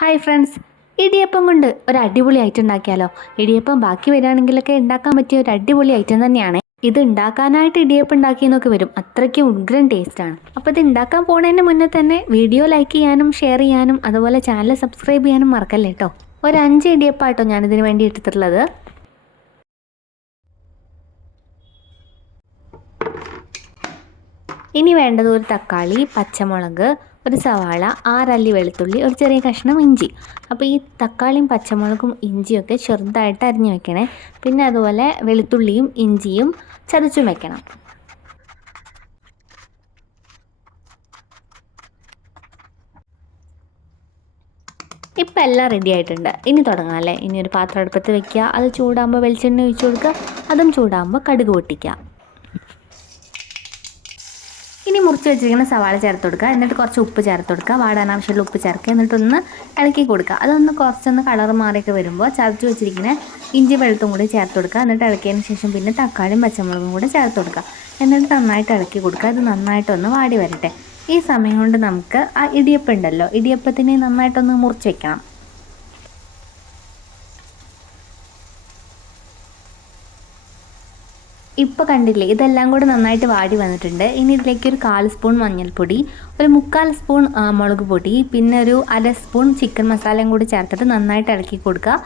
Hi friends. Idiyappam കൊണ്ട് ഒരു അടിപൊളി ഐറ്റം ഉണ്ടാക്കിയാലോ? ഇടിയപ്പം ബാക്കി വരികയാണെങ്കിലൊക്കെ ഉണ്ടാക്കാൻ പറ്റിയ ഒരു അടിപൊളി ഐറ്റം തന്നെയാണ്. ഇത് ഉണ്ടാക്കാനായിട്ട് ഇടിയപ്പം ഉണ്ടാക്കിയെന്നൊക്കെ വരും. അത്രയ്ക്ക് ഉഗ്രൻ ആണ്. അപ്പോൾ ഇത് ഉണ്ടാക്കാൻ പോണതിന് മുന്നേ തന്നെ വീഡിയോ ലൈക്ക് ചെയ്യാനും ഷെയർ ചെയ്യാനും അതുപോലെ ചാനൽ സബ്സ്ക്രൈബ് ചെയ്യാനും മറക്കല്ലേ കേട്ടോ ഒരു അഞ്ച് ഇടിയപ്പാട്ടോ ഞാനിതിന് വേണ്ടി എടുത്തിട്ടുള്ളത്. ഇനി വേണ്ടത് ഒരു തക്കാളി പച്ചമുളക് ഒരു സവാള ആറല്ലി വെളുത്തുള്ളി ഒരു ചെറിയ കഷ്ണം ഇഞ്ചി. അപ്പോൾ ഈ തക്കാളിയും പച്ചമുളകും ഇഞ്ചിയൊക്കെ ചെറുതായിട്ട് അരിഞ്ഞു വെക്കണേ. പിന്നെ അതുപോലെ വെളുത്തുള്ളിയും ഇഞ്ചിയും ചതച്ചും വെക്കണം. ഇപ്പം എല്ലാം റെഡി ആയിട്ടുണ്ട്. ഇനി തുടങ്ങാം അല്ലേ? ഇനി ഒരു പാത്രം അടുപ്പത്ത് വെക്കുക. അത് ചൂടാകുമ്പോൾ വെളിച്ചെണ്ണ ഒഴിച്ചു കൊടുക്കുക. അതും ചൂടാകുമ്പോൾ കടുക് പൊട്ടിക്കുക. ഇനി മുറിച്ച് വെച്ചിരിക്കുന്ന സവാള ചേർത്ത് കൊടുക്കുക. എന്നിട്ട് കുറച്ച് ഉപ്പ് ചേർത്ത് കൊടുക്കുക. വാടാൻ ആവശ്യമുള്ള ഉപ്പ് ചേർക്കുക. എന്നിട്ടൊന്ന് ഇളക്കി കൊടുക്കുക. അതൊന്ന് കുറച്ചൊന്ന് കളർ മാറിയൊക്കെ വരുമ്പോൾ ചതച്ച് വെച്ചിരിക്കുന്ന ഇഞ്ചി വെളുത്തും കൂടി ചേർത്ത് കൊടുക്കുക. എന്നിട്ട് ഇളക്കിയതിന് ശേഷം പിന്നെ തക്കാളിയും പച്ചമുളകും കൂടി ചേർത്ത് കൊടുക്കുക. എന്നിട്ട് നന്നായിട്ട് ഇളക്കി കൊടുക്കുക. അത് നന്നായിട്ടൊന്ന് വാടി വരട്ടെ. ഈ സമയം കൊണ്ട് നമുക്ക് ആ ഇടിയപ്പം ഉണ്ടല്ലോ. ഇടിയപ്പത്തിനെ നന്നായിട്ടൊന്ന് മുറിച്ച് വെക്കണം. ഇപ്പോൾ കണ്ടില്ലേ ഇതെല്ലാം കൂടെ നന്നായിട്ട് വാടി വന്നിട്ടുണ്ട്. ഇനി ഇതിലേക്ക് ഒരു കാൽ സ്പൂൺ മഞ്ഞൾപ്പൊടി ഒരു മുക്കാൽ സ്പൂൺ മുളക് പൊടി പിന്നെ ഒരു അര സ്പൂൺ ചിക്കൻ മസാലയും കൂടി ചേർത്തിട്ട് നന്നായിട്ട് ഇളക്കി കൊടുക്കുക.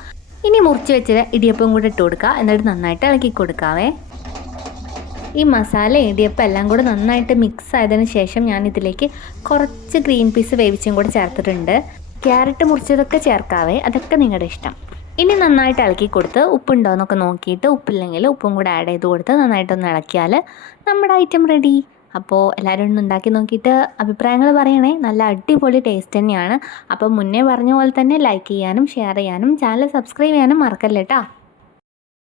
ഇനി മുറിച്ച് വെച്ച ഇടിയപ്പം കൂടി ഇട്ട് കൊടുക്കുക. എന്നിട്ട് നന്നായിട്ട് ഇളക്കി കൊടുക്കാവേ. ഈ മസാല ഇടിയപ്പം എല്ലാം കൂടെ നന്നായിട്ട് മിക്സ് ആയതിനു ശേഷം ഞാൻ ഇതിലേക്ക് കുറച്ച് ഗ്രീൻ പീസ് വേവിച്ചും കൂടെ ചേർത്തിട്ടുണ്ട്. ക്യാരറ്റ് മുറിച്ചതൊക്കെ ചേർക്കാവേ. അതൊക്കെ നിങ്ങളുടെ ഇഷ്ടം. ഇനി നന്നായിട്ട് ഇളക്കി കൊടുത്ത് ഉപ്പുണ്ടോ എന്നൊക്കെ നോക്കിയിട്ട് ഉപ്പില്ലെങ്കിൽ ഉപ്പും കൂടെ ആഡ് ചെയ്ത് കൊടുത്ത് നന്നായിട്ടൊന്ന് ഇളക്കിയാൽ നമ്മുടെ ഐറ്റം റെഡി അപ്പോൾ എല്ലാവരും ഒന്ന് ഉണ്ടാക്കി നോക്കിയിട്ട് അഭിപ്രായങ്ങൾ പറയണേ. നല്ല അടിപൊളി ടേസ്റ്റ് തന്നെയാണ്. അപ്പോൾ മുന്നേ പറഞ്ഞ പോലെ തന്നെ ലൈക്ക് ചെയ്യാനും ഷെയർ ചെയ്യാനും ചാനൽ സബ്സ്ക്രൈബ് ചെയ്യാനും മറക്കല്ലേട്ടാ